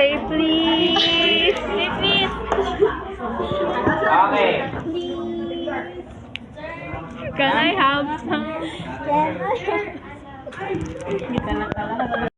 Say please. Say please. Okay. Can I have some? Kita lang talaga.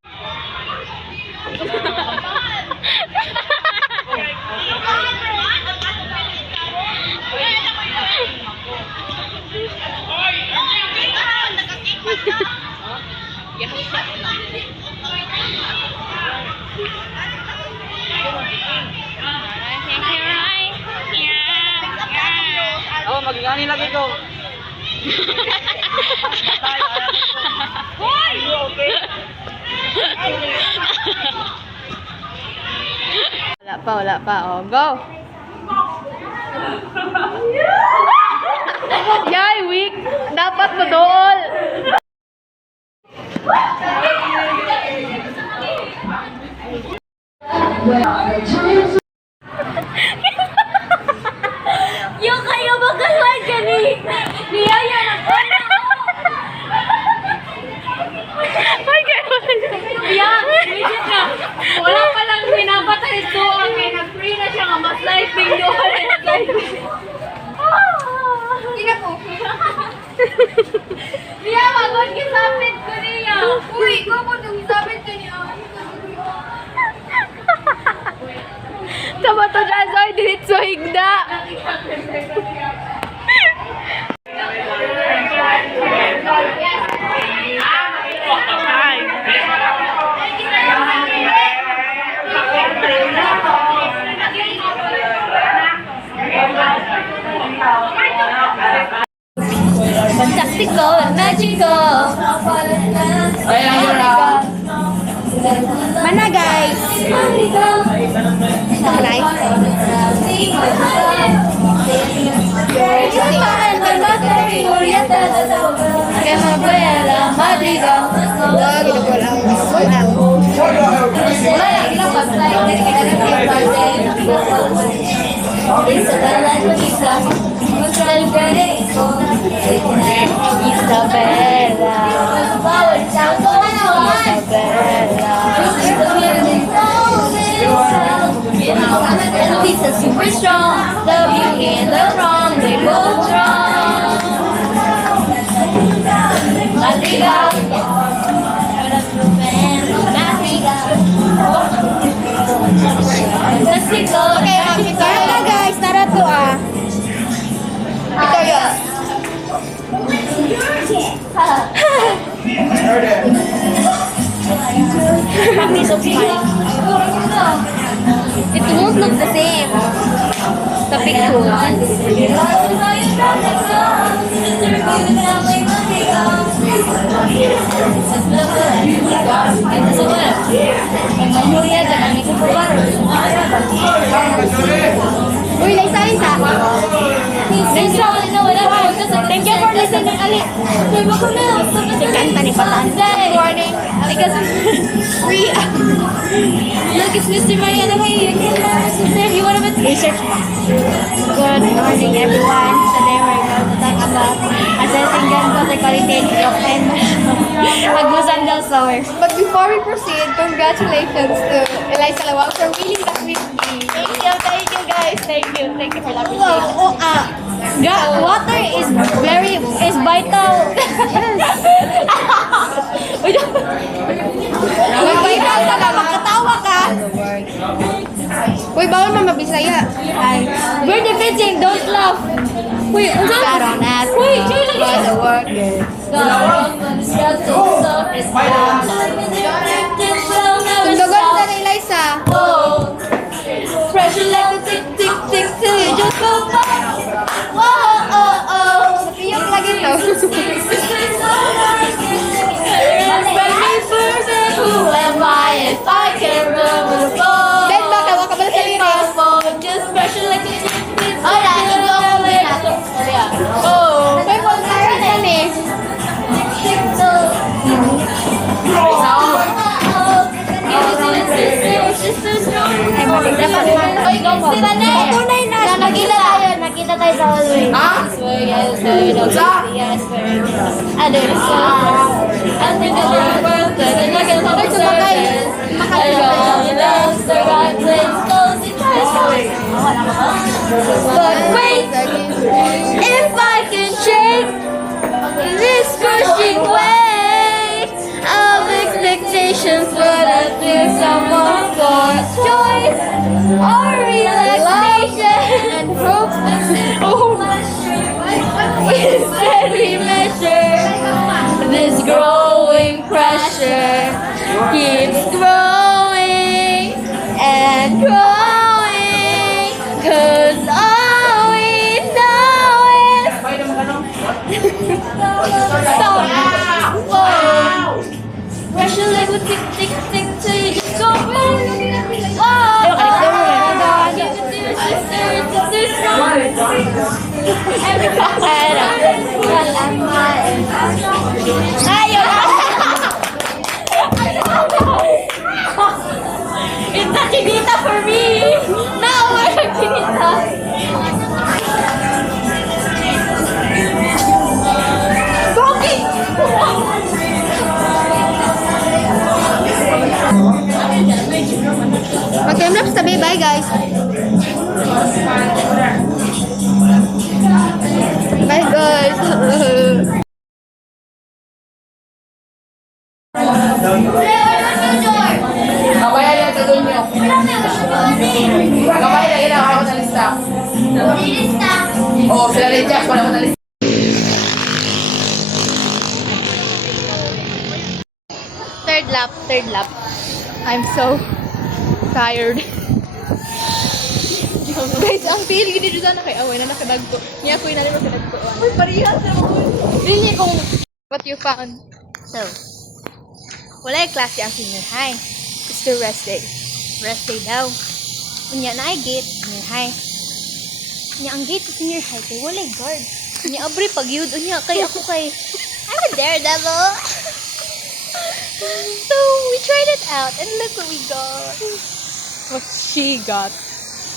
Oh, magigani lagi ko. Hoy! Okay. Wala pa. Oh, go! Yay, weak! Dapat tudol! Yung kayo magkaluan ka ni Yaya na po na! Ay, Yang, legit na! Wala pa lang binabatay ito. Okay, nag-free na siya nga. Mas-sliding doon. Ina po. Niya, magod kisapit ko niya. Uy, ikaw po nung kisapit ko niya. Tama to dyan, Zoy. Diritso higda. Fantastical and magical. Mana guys? Lisa super strong, the weak and the wrong, they both strong. Madriga, okay, guys, tara to Ito yun. It won't look the same. The picture. Uy, Lisa. Thank you for listening, Ali. Kanta ni Patan. Good morning. Because free. Look, it's Mr. Mariana. You want to research? Good morning, everyone. Today we're going to talk about assessing gun water quality and Agusan del Sur. But before we proceed, congratulations to Eliza Lawang for winning that with me. Thank you guys. Thank you for the appreciation. Water is vital. Vital ka na, magkatawa ka. Uy, bawal man mabisaya. We're defeating, don't laugh. Uy, uy, chill lagi siya. Tundogan na ni Eliza. Pressure like a tick, tick, tick, till you just go back. Napiyok lagi to. Who am I if I can't remember the phone? Then baka makabala sa lirik. Just pressure like a tick, tick, tick. Hola, hindi ako na. Oh, may pagkarin na ni. Nakita tayo sa hallway. Ha? Sa? But wait, if I can shake this crushing weight of expectations, but I feel someone for joy or relaxation and hope. Instead we measure this growing pressure keeps growing and growing, 'cause all we know is stop. Whoa. Pressure like a tick tick tick till you just go round. Whoa. Give it to your sister, it's a sister. Ayaw! It's not chinita for me! No, we're chinita! Gogi! Mag-timelapse tabi. Bye, guys! Bye, guys! Kabaya yan sa dunyo. Kabaya na ilang ako na lista. Oo, sila rin Jack. Wala ko na lista. Third lap. I'm so tired. Guys, ang feel gini dito na kay away na nakadagko. Niya ko inalim nakadagko. Uy, parehas na mo. Dili niya kung what you found. So, wala klase ang senior high. It's the rest day. Rest day daw. Unya na ay gate, senior high. Unya ang gate sa senior high kay wala guard. Unya abri pag yun, unya kay ako kay I'm a daredevil. So we tried it out and look what we got. What she got.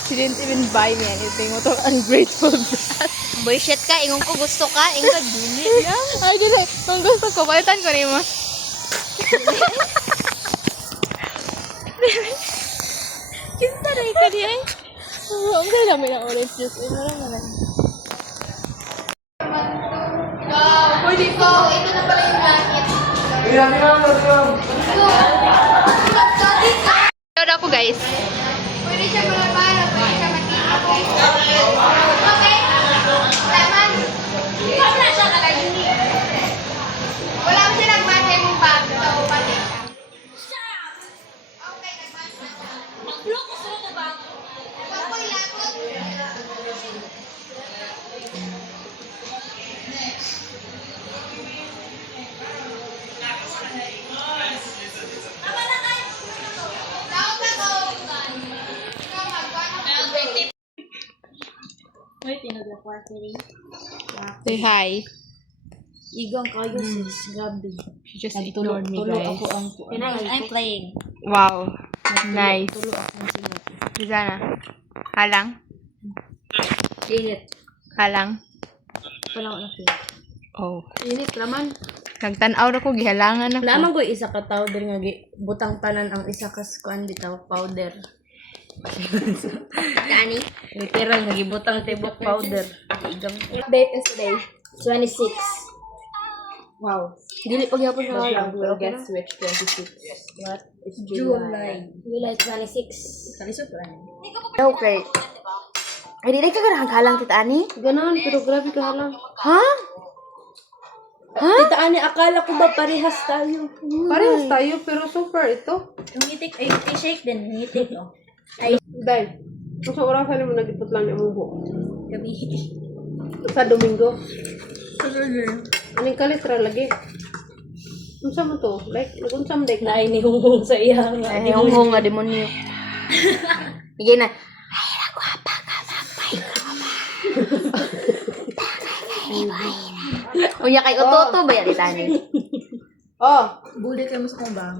She didn't even buy me anything. What an ungrateful brat. Boy, shit ka. Ingon ko gusto ka. Ingon ka dili. Ay, dili. Kung gusto ko, palitan ko rin mo. Kinta na ka di ay. Ang ganda namin ang orange juice. Ay, marang na lang. Pwede ko. Ito na pala yung jacket. Shout out ko guys. Pwede siya malabara, pwede siya makita guys. Okay? Taman. Wala siya kalagin. Wala mo siya nagmasa yung bag. So, pati siya. Okay, nagmasa na siya. Magloko sa ito ba? Papoy lakot. Say hi. Igang kayo sis, grabe. She just ignored me, guys. Ako ang I'm playing. Wow. Nice. Tulo ako sila. Susanna. Halang? Init. Halang? Wala ko na feel. Oh. Init laman. Nagtanaw na ko, gihalangan ako. Laman ko isa ka powder nga butang tanan ang isa ka kuan bitaw powder. Kani? Literal nga gibutang tibok powder. Igang. Date is today, 26. Wow. Dili pa gyapon sa wala. We'll guess which 26. What? It's July. July 26. Kalisod ra. Okay. Ay, di ka halang tita Ani? Ganon, pero grabe ka lang. Ha? Tita Ani, akala ko ba parehas tayo? Parehas tayo, pero super ito. Ngitik, ay shake din, ngitik oh. Dahil, kung sa oras mo nagipot lang yung buho. Gabi. Sa Domingo. Anong kalistra lagi? Unsa mo to? Like, unsa mo like na? Naay ni Hunghung sa iya nga. Ay, honghong nga demonyo. Bigay na. Unya kay Ototo ba yan tita Ani? Oh, Buli kayo mo sa kong bang.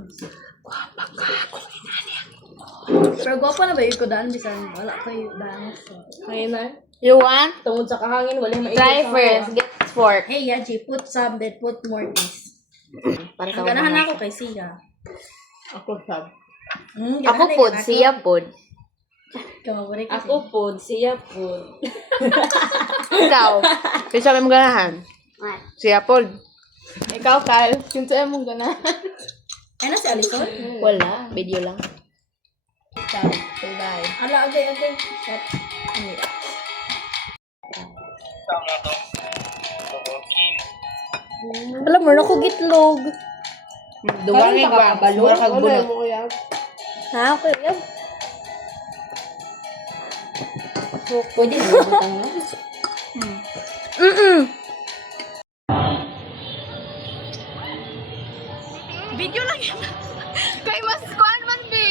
Pero gwapo na ba yung kodaan bisan wala kayo daan. Kaya na. You want? Tungod sa kahangin wala maigit. Try first. Get fork. Hey Yaji, put some then put more this. Para sa Ang ganahan ako kay Siya. ako sab. Ako pod, siya pod. Kamabari kasi. Ako po, siya po. Ikaw. Kinsa may mong ganahan? Si Apple. Ikaw, Kyle. Kinsa mong ganahan? Ano si Alison? Wala, video lang. Bye. Ala, agay. Shut. Alam mo, ako gitlog. Duwangin ba? Wala kang Wala bunot. mo kuya. Ha, okay. Yan. Pwede mo butang mo. Video lang yan. Kay mas kuan man, be.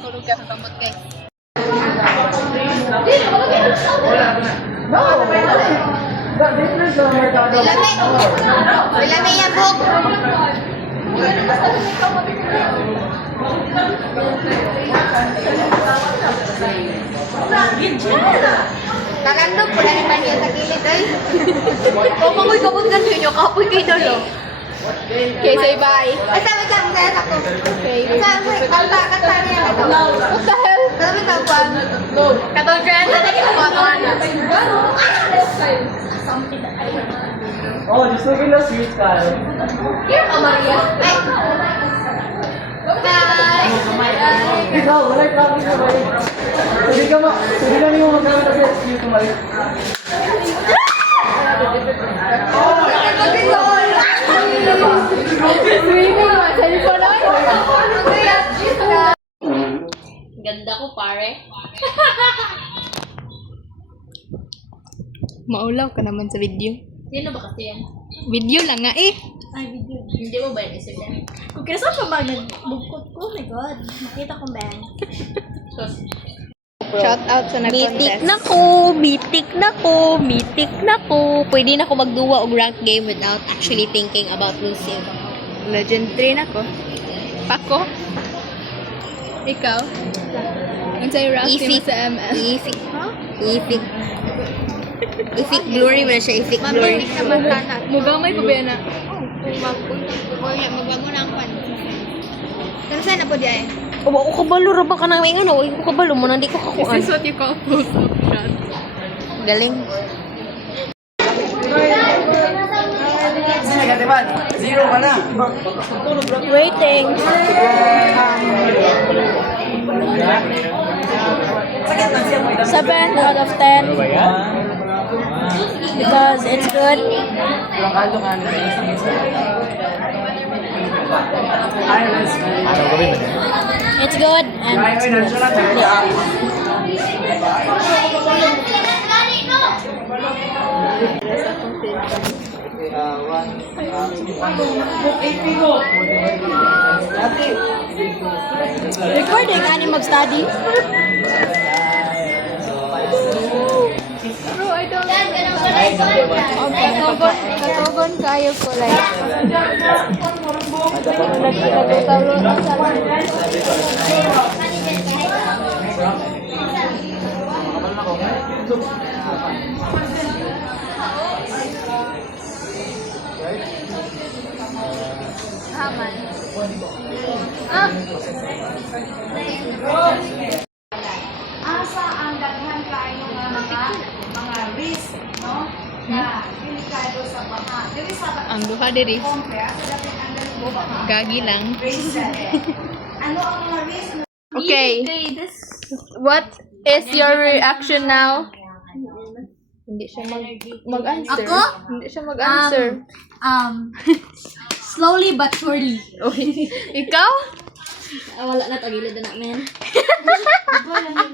Kulog ka sa tamot, guys. Bilame yan, Bok. Nalandog po na naman niya sa gilid, ay. Kung makoy kabot ka ninyo, kapoy kayo dolo. Okay, say bye. Asa, wait lang, masaya ako. Okay. Kanta niya ito. What the hell? Kata mo ikaw, Kwan? Katol dyan, sa naging kumakuan. Oh, just look at the sweet Kyle. Here ka, Maria. Ay. Bye. Ikaw, wala yung traffic na ba eh? Hindi lang yung magkakaroon sa SQ kumalit. Ganda ko, pare. Maulaw ka naman sa video. Sino ba kasi yan? Video lang nga eh. Ay, video. Hindi mo ba yung Instagram? Kung kaya saan pa ba nagbugkot ko? Oh my God. Nakita ko ba? Shout out sa nag-contest. Mitik na ko. Pwede na ako magduwa og rank game without actually thinking about losing. Legend 3 na ko. Pako. Ikaw? Ang sa'yo rank mo sa ML. Ifik. Ifik glory mo na siya, ifik glory. Mugamay pa ba yan na? Magbago na ang pan. Pero saan na po diya eh? O, ako kabalo, raba ka na may ano. Ako kabalo mo, nandi ko kakuan. This is what you call close-up shot. Galing. Zero ka na. Waiting. Seven out of 10. Because it's good. It's good and recording ani mag-study. Bro, I don't Okay, katugon kayo ko like. Nagtalo sa Haman. Asa ang daghan kayo mga risk, no? Na delikado sa baha. Dili sa Ang duha diri. compare sa dapat ang daghan Gagi lang. risk sa Ano ang mga risk na Okay. What is your reaction now? Hindi siya mag-answer. Ako? Hindi siya mag-answer. Slowly but surely. Ikaw? Wala na tagilid na men.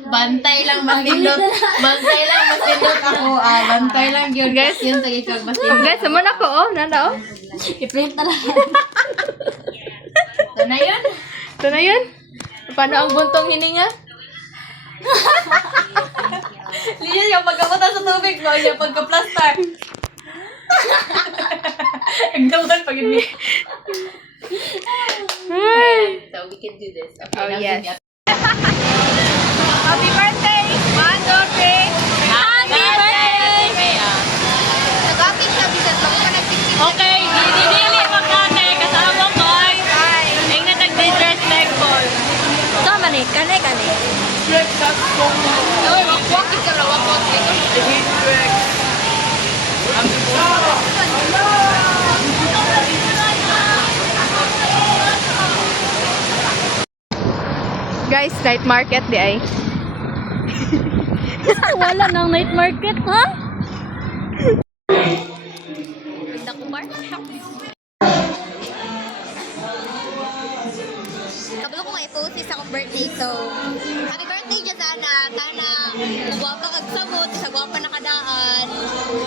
Bantay lang masindot. Bantay lang masindot ako. Bantay lang yun guys. Yun sa ikag masindot. Guys, sama na ko oh. Nanda oh. I-print na lang. Ito na yun. Ito na yun. Paano ang buntong hininga? Liyan yung pagkapunta sa tubig mo. Yung pagka-plaster. Nagdaman pag hindi. So we can do this. Okay, Oh, now yes. we got- Happy birthday! 1, 2, 3! Happy birthday! Nag-aping ka, bisan lang ka nag-picture. Okay, dili magkate kasama ko ay. Ay, na nag-dress like ball. Kanay, kanay. Guys, night market di ay. Wala nang night market, ha? Ganda ko bar. Kabalo ko i-post is akong birthday, so happy birthday, Jazana. Tana, guwapa kag samot, sa guwapa nakadaan.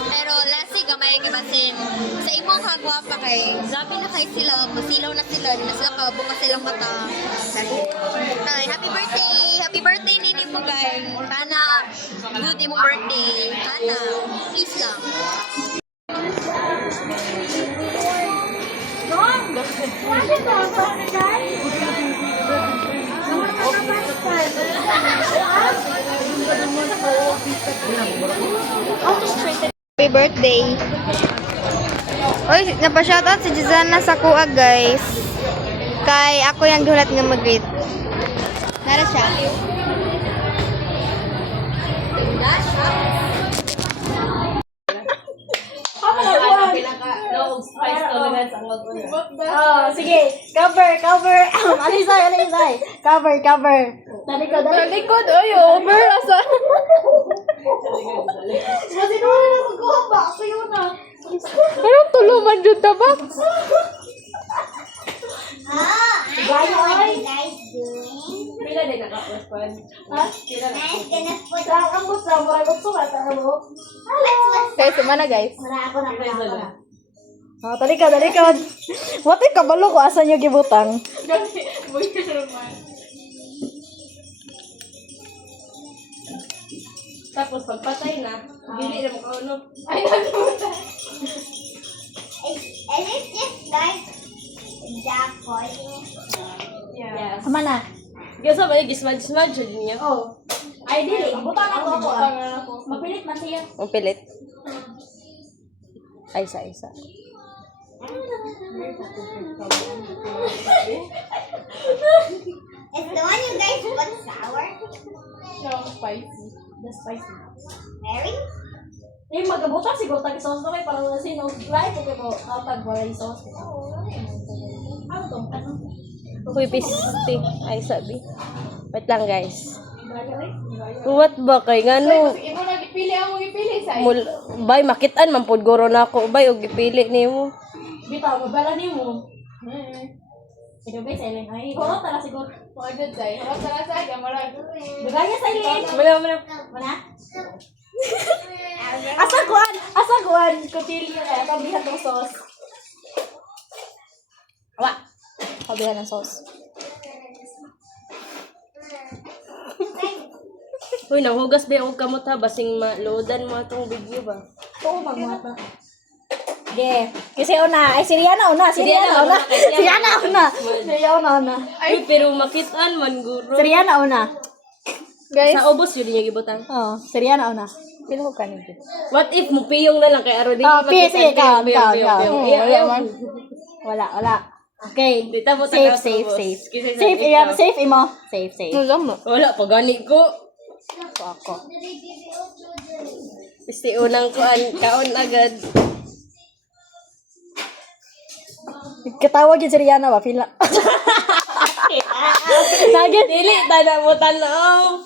Pero last week, gamay kabasin. Sa imong kagwapa kay, grabe na kay sila, masilaw na sila, di na sila kabukas silang mata. Ay, happy birthday! Happy birthday nini mo, guys. Tana, good imong birthday. Tana, please lang. Happy birthday. Oy, napa-shoutout si Jazana sa kuha, guys. Kay ako yung dulat nga mag-greet. Nara siya. Oh, sige. Cover. Alisay. Cover. Talikod. Ay, over. Asa? Kasi naman na magkuha ba? Ako yun na. Parang tuluman dyan ta ba? Pila din naka-postpone. Ha? Pila na. Ang gusto lang. Maraming sukat. Hello? Guys, mana guys? Ah, talikod. What if kabalo ko asa nyo gibutang? Tapos pagpatay na, bili na mo kauno. Ay, nagputan. And it's just like that poison. Yes. Tama na. Gasa ba yung gismad-smad siya din niya? Oh. Ay, dili. Butang ako. Mapilit man siya. Ang pilit. Ay, isa. It's the one you guys put sour. No, spicy. The spicy. Mary? Eh, magabutang siguro tagi sauce na kayo para wala sino. Like, okay po. Tag wala yung sauce. Ano to? Uy, pisti. Ay, sabi. Wait lang, guys. What ba kay ngano? Imo na ipili ang ipili sa Bay, makitaan man pod guro na ako. Bay, og ipili nimo. bitaw, mabala ni mo. Ito guys, Ellen. Ay, horot tala siguro. Horot say. Horot tala sa gamara. Bagaya sa Ellen. Mana? Asa kuan. Kutilyo na. Kabihan tong sauce. Awa. Kabihan ng sauce. Uy, nahugas ba og kamot ha? Basing ma-loadan mo atong video ba? Oo, magmata. Yeah. Kasi una. Ay, Siriana una. Siriana una. Ay, pero makitaan man guro. Siriana una. Guys. Sa ubos yun yung ibutang. Oh, Siriana una. Pila ko kanin dito. What if mo piyong na lang kay Arodi? Sige, ikaw. Wala. Wala. Okay. Dita mo Safe imo. Safe. Wala pa gani ko. Ako. Isti unang kaon agad. Katawag yung Siriana ba? Pila. Sagit dili tada mo tanaw.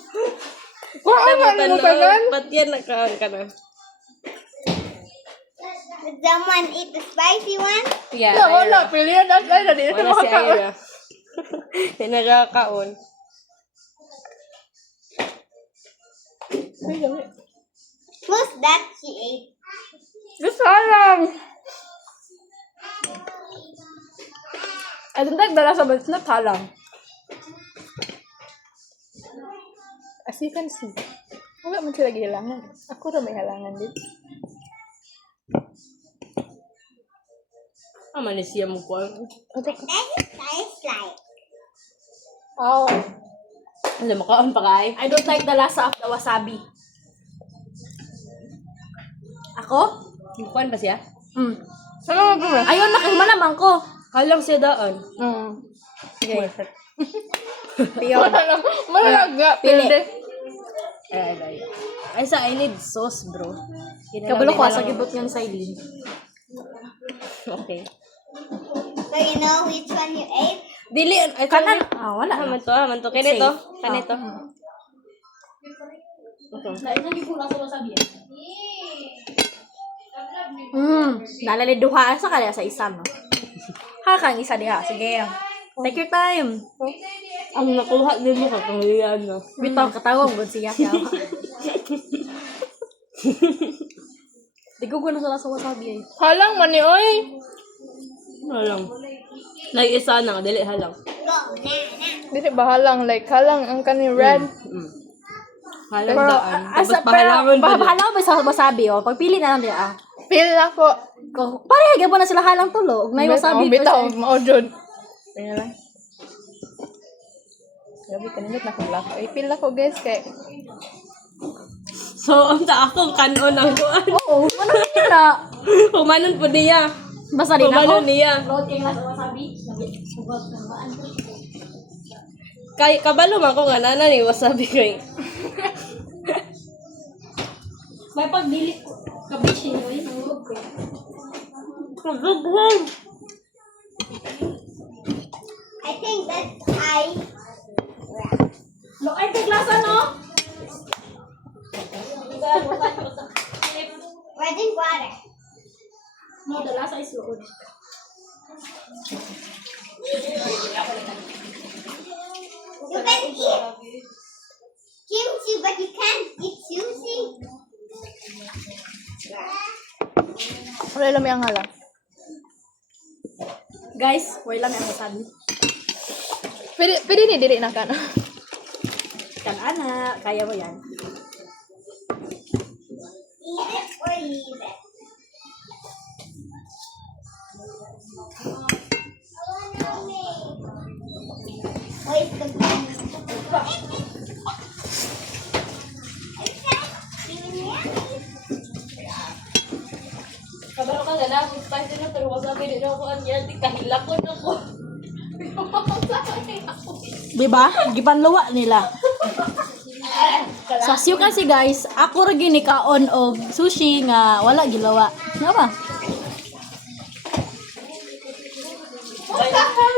Tada mo tanaw. Patyan na kaon ka na. Did someone eat the spicy one? Yeah. Wala. Pilihan na. Dito Wala si Ira. Hindi nakakaon. Who's that she ate? Gusto lang. Ay, dagdala sa balis na talang. As you can see, wala man sila gihalangan. Ako na may halangan din. Aman siya mo ko. Nice like. Oh. Alam mo kaon pa kay? I don't like the lasa of the wasabi. Ako? Yung kuan ba siya? Ano ba? Ayun, nakahima naman ko. Halang siya daan. Okay. Piyon. Malaga. Pili. Pili. Ay, sa I need sauce, bro. Kabalo ko sa gibot ng silent. Okay. So you know which one you ate? Dili, ay, Kanan. Wala. man to. Kanito. Kanito. Nalali duha sa kaya sa isa no. Ha kang isa diha. Sige. Take your time. Ang nakuha din mo katangian na. Bitaw katawang gud siya. Di ko na sa wasabi ay. Halang man ni oy. Halang. Nag-isa na, dili halang. Dili ba halang like halang ang kaning red. Halang Pero daan. asa Tapos pahalangan pa. pahalangan ba sa wasabi oh. Pagpili na lang diha. Feel ako. Pareha gyud na sila halang tulo. Ug nay wasabi Bitaw first. mao jud. Kaya lang. Grabe kanina na kung lako. Feel ako guys kay So, unta akong kanon ang kuan. Oo, ano na? Humanon po niya. Basta din Humanon ako. niya. Kay kabalo man ko nga nana ni wasabi kay. May pagdili ko. Kabishi mo yun. I think that I Lo, ay, tiglasa, no? wedding water. Mo, dalasa is lood. You can eat kimchi, but you can't eat sushi. wala lang ang halang. Guys, wala lang ang wasabi. Pwede ni dili na kana. Kan ana, kaya mo yan. Eat it or leave it. Wait, the Kabalo ka na lang. Spicy na, pero wasabi din ako. Ang yan, kahilak ko na ko. Diba? Gibanluwa nila. Sa siyo kasi guys, ako ra gini kaon og sushi nga wala gilawa. Nga ba?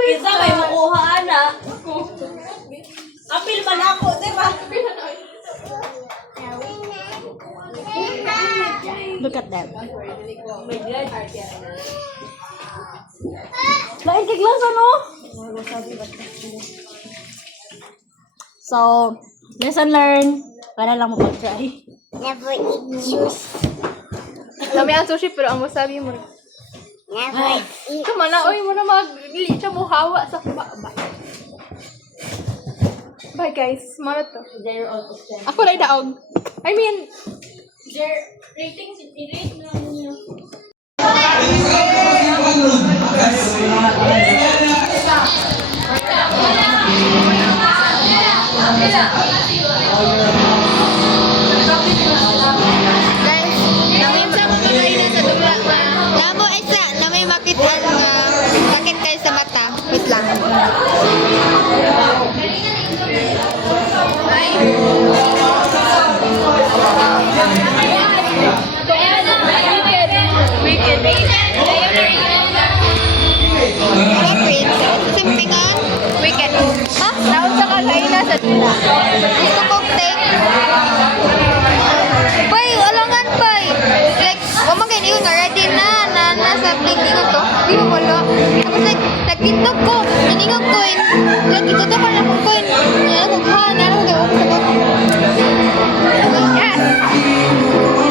Isa may makuha ana. Apil man ako, di ba? Look at that. My God. Lain kay glass ano? So, lesson learned. Para lang mo pag-try. never eat juice. Lami ang sushi pero ang wasabi mo. Never eat. Tama na oy mo na magdili siya mo hawa sa baba. Bye guys, mara to. Ako ray daog. I mean, Their ratings, i-rate na niyo. Guys, namay Namo isa, namay makitaan nga sakit kayo sa mata. Wait lang. What grade? Simpingan? weekend. Ha? Naon sa kakaila sa dila. Gusto kong take. Bay, alangan bay. Like, wama kayo niyo nga ready na nasa tingin to. Di ba wala? Tapos like, nagtindog ko. Naningog ko eh. Like, ito to pa na kong coin. Ano ko ha? Ano ko gawin ko to? Yes.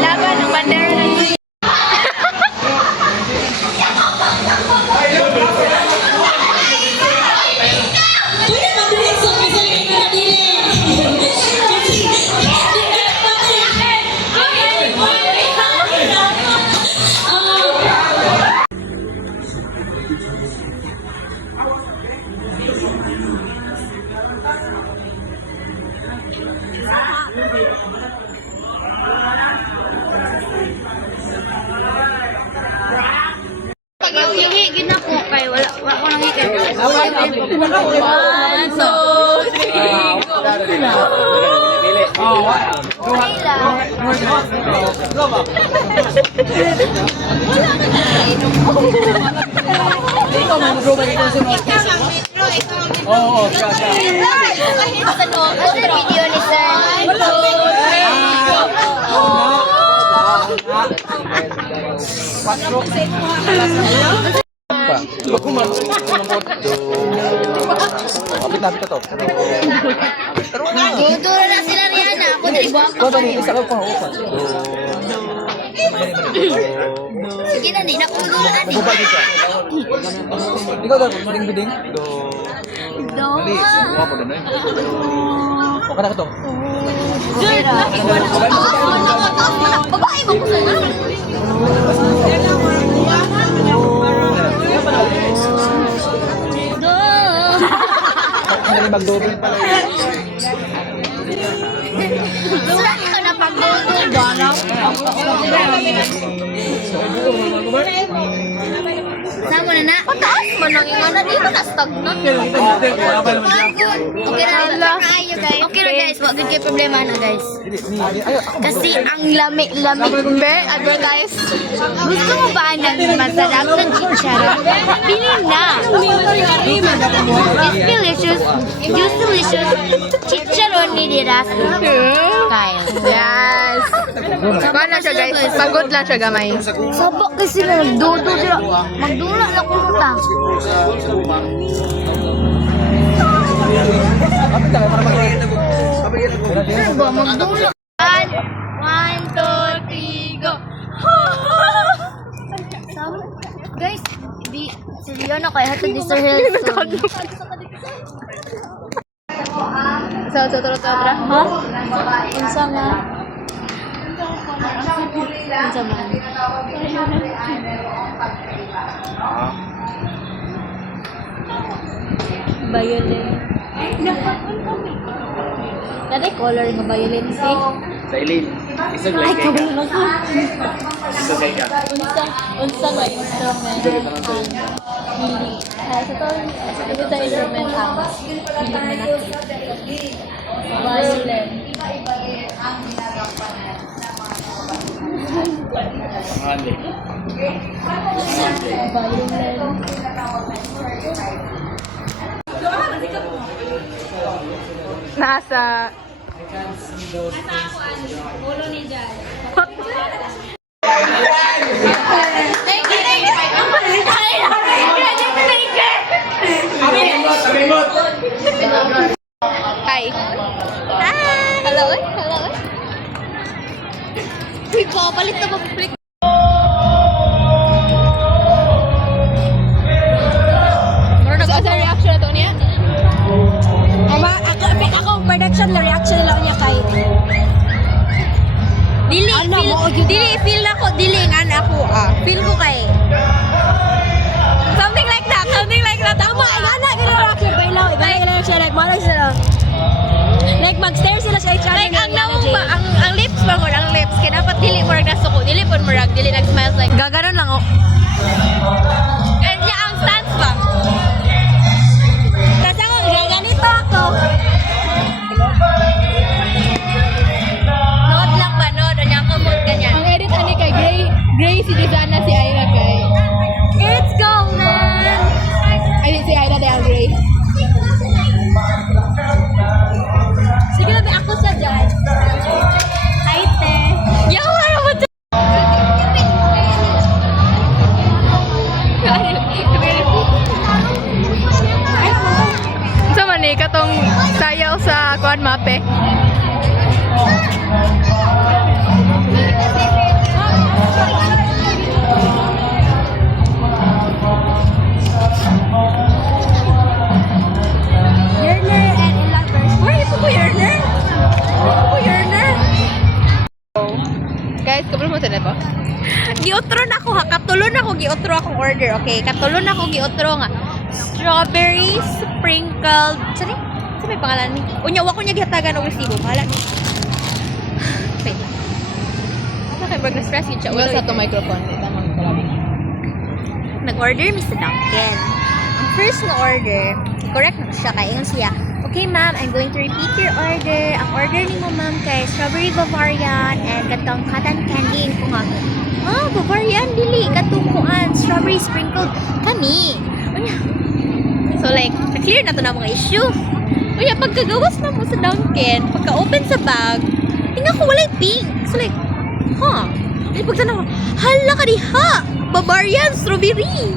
Laban ang bandera ng Pag-iwi, ginako kay wala ko nang ikan. One, two, three. Ikaw man mag-draw ba ikaw sa mga Oo, siya. Ano video ni sir? Kapit to. Duduro na sila Rihanna. Ako din buwak. Kau tadi isa ka pa upat. Sige na, di na ko duduro na di. Ikaw daw maring bidin. Apa dan ay? Kada ka to. Babae mo ko sana. Ano mag-double pala. Saan ka na pag-duduro? Sama na na. Pataas mo nang ingana. Di ba na-stagnant? Okay na guys. Okay na guys. Wag kayo problema na guys. Kasi ang lami-lami. Ber guys. Gusto mo ba ng masarap na chichara? Pili na. It's delicious. It's delicious. Chicharon ni Diras. Kyle. Yes. Kuha na siya guys. Pagod lang siya gamay. Sabak kasi na nagdudo sila. Magdula na kumta. Kapit ka para mag-double. Ba magdula. 1, 2, 3, go. Guys, di sila na kaya hatod di Sir Hilson. So, turut otra. Ha? Unsa nga? Unsa man? Violet. Dati color nga violet si. Sa ilin. Isang Ay, like kabalo na ko. Isa sa ika. Unsa nga instrument Pili. Sa to, sa instrument pili na natin. Violet. Nasa... Hi. Hello? Hello? Uy, papalit na mag-flick. So, sa reaction na to niya? Ako production na reaction lang niya kay Feel na ko, dilingan ako feel ko kay. Something like that. tama ay ana gani reaction kay law iba siya like malay sila like mag-stare sila sa each other Like ang nawong ba, ang lips ba mo, ang lips kaya dapat dili mo rag nasuko, dili pon mo rag, dili nag-smiles like gaganon lang And yeah, ang stance ba? kasi ako gaganito ako Nood lang ba, nood, anya ko mood ganyan. Ang edit ani kay Gray si Jazana si Ira kay. it's golden Ay si Ira de Gray. sige na ako sa dyan ay te Yawa na mo to. Sa man ni katong sayaw sa kuan mape. Yerner and Lovers why ito ko Yerner? Guys, kabalo mo sa ba? Giotro na ako ha, katulon ako giotro akong order, okay? Katulon ako giotro nga. Strawberry sprinkled. Saan eh? Saan may pangalan ni? Unya, wako niya gihatagan og resibo. Bahala ni. Wait lang. Bakit bag na-stress yun siya? Wala sa to microphone. Tamang kalabi. Nag-order mi sa Dunkin. Ang first na order, correct na siya kay ingon siya, Okay, ma'am, I'm going to repeat your order. Ang order ni mo, ma'am, kay strawberry Bavarian and katong cotton candy. Ko nga, Bavarian, dili. Katong kuan, strawberry sprinkled. Kani. Unya. So, like, na-clear na to na mga issue. Unya, pagkagawas na mo sa Dunkin, pagka-open sa bag, tingnan ko walay pink. So, like, Ay, pagtanaw ko, hala ka diha! Bavarian strawberry!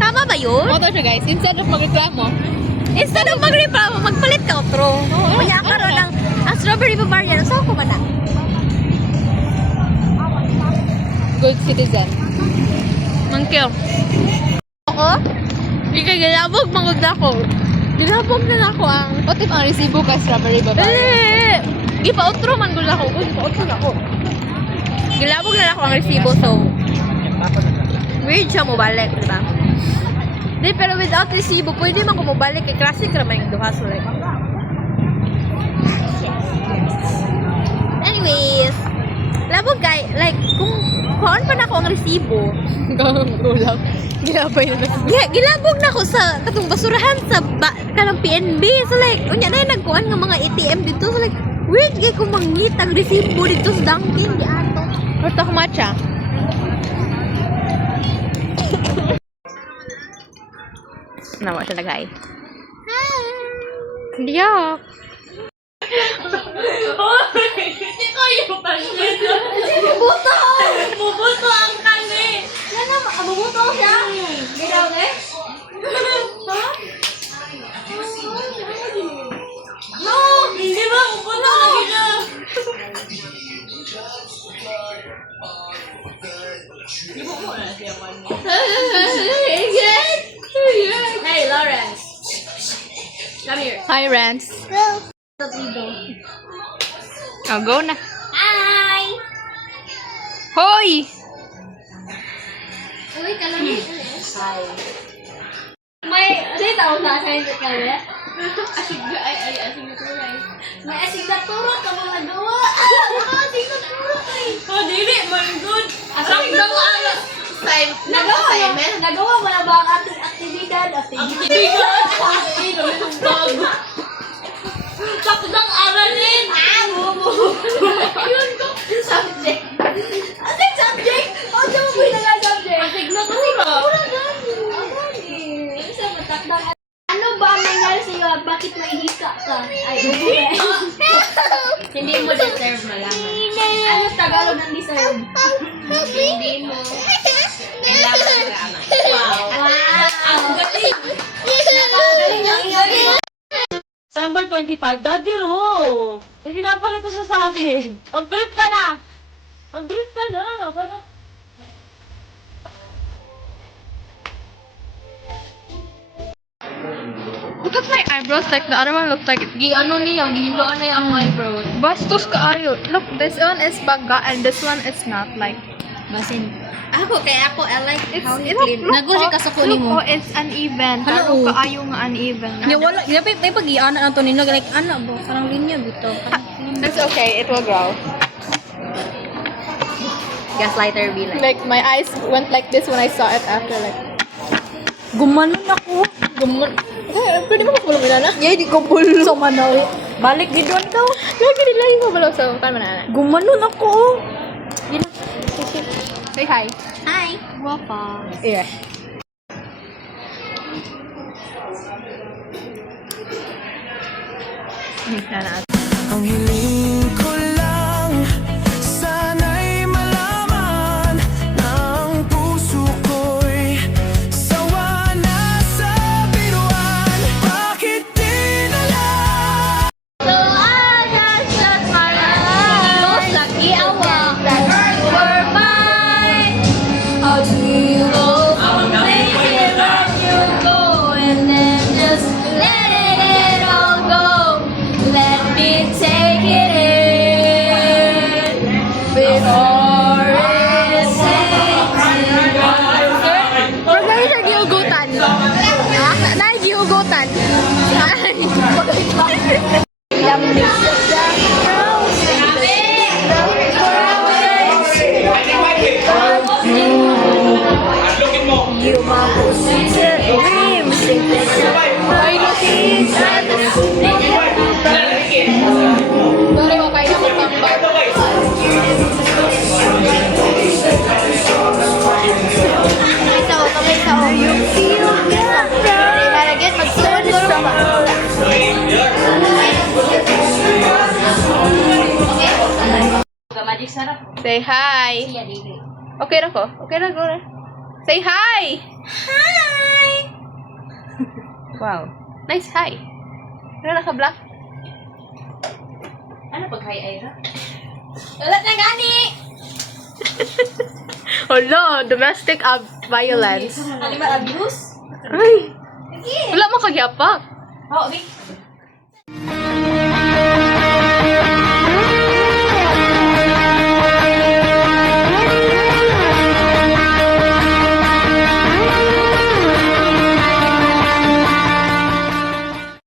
Tama ba yun? Moto siya guys, instead of magreklamo. Instead of magreklamo, magpalit ka otro. Kaya karon ang strawberry Bavarian, saan ko man na? Good citizen. Thank you. Ako? Hindi ka gilabog, mangod na ako. Gilabog na ako ang... What if ang resibo kay strawberry Bavarian? Gipa-outro man gula ako. Gipa-outro na ako. Gilabog na ako ang resibo, so... Weird siya mo balik, di ba? Di, pero without resibo, pwede man ko mo balik. Kay classic naman yung duha, so like... Anyways, labog guy, like, kung kuhaan pa na ako ang resibo, Kulang. Ginabay na. gilabog na ako sa katong basurahan sa kanang PNB. So like, unya na yung nagkuhan ng mga ATM dito. So like, weird kaya kung mangitag resibo dito sa Dunkin. Di ato. Gusto ko matcha. Nawa siya nagay. Diyak. Bubuto ang kani. Yan na, bubuto siya. Ginaw na eh. No, hindi ba? Bubuto lagi na. Hey, Lawrence. Come here. Hi, Rance. Oh, go na. Hi! Hoy! Uy, kalami. Hi. May, dito ako sa akin sa kanya. Asignatura. May asignatura ka mga gawa. Asignatura kay. Oh, dili, man good. Asignatura. Nagawa mo na ba ang ating aktibidad? Aktibidad? Takdang aralin! Yun ko! Subject! Anong subject? O, saan mo pinala subject? Asignatura! Ano ba ang nangyari sa'yo? Bakit may hika ka? Ay, hindi mo deserve malaman. Ano Tagalog ng deserve? Hindi mo kailangan malaman. Wow! Ang galing! Napakagaling ang galing! December 25, Daddy Ro! Hindi na pala ito sa akin. Mag-brief ka na! Mag-brief ka na! Parang... Look at my eyebrows, like the other one looks like Ano niya, gihiloan na yung eyebrows. bastos kaayo. Look, this one is baga and this one is not like. Basin. Ako, kaya ako, I like how you Look, clean. look, Naguli ka sa kunin mo. Look, it's uneven. Pero kaayo nga uneven. Hindi, wala. May pag-iana na to nino. Like, ano ba? Parang linya bito. It's okay, it will grow. Gaslighter be like. Like my eyes went like this when I saw it after like. Gumanon ako. Pwede mo ko bulong na? Yeah, di ko bulo. So, manaw. Balik gidon daw. Gagi nila yung bulong so paano na? Gumanon ako. Say hi. Hi. Guapa. Yeah. Ang hiling ko lang, sana'y malaman na ang puso ko'y sawa na sa biruan. Bakit di nalang? So, I just shut my eyes. Lagi awa. We're mine. How do you go from thinking that you go and then just let it all go? Let me take it in before it sinks in. Pero guys, nagihugutan. Nagihugutan. You my pussy's dream, sing this. Ay, Lucy! sarap. Say hi. Siya, dili. Okay na ko. Okay na ko. Say hi. Hi. Wow. Nice hi. Ano naka-black? Ano pag hi, Ira? Wala na gani! Hello, domestic violence. Animal abuse? Ay. Wala mo kagyapak. Oo, Vic.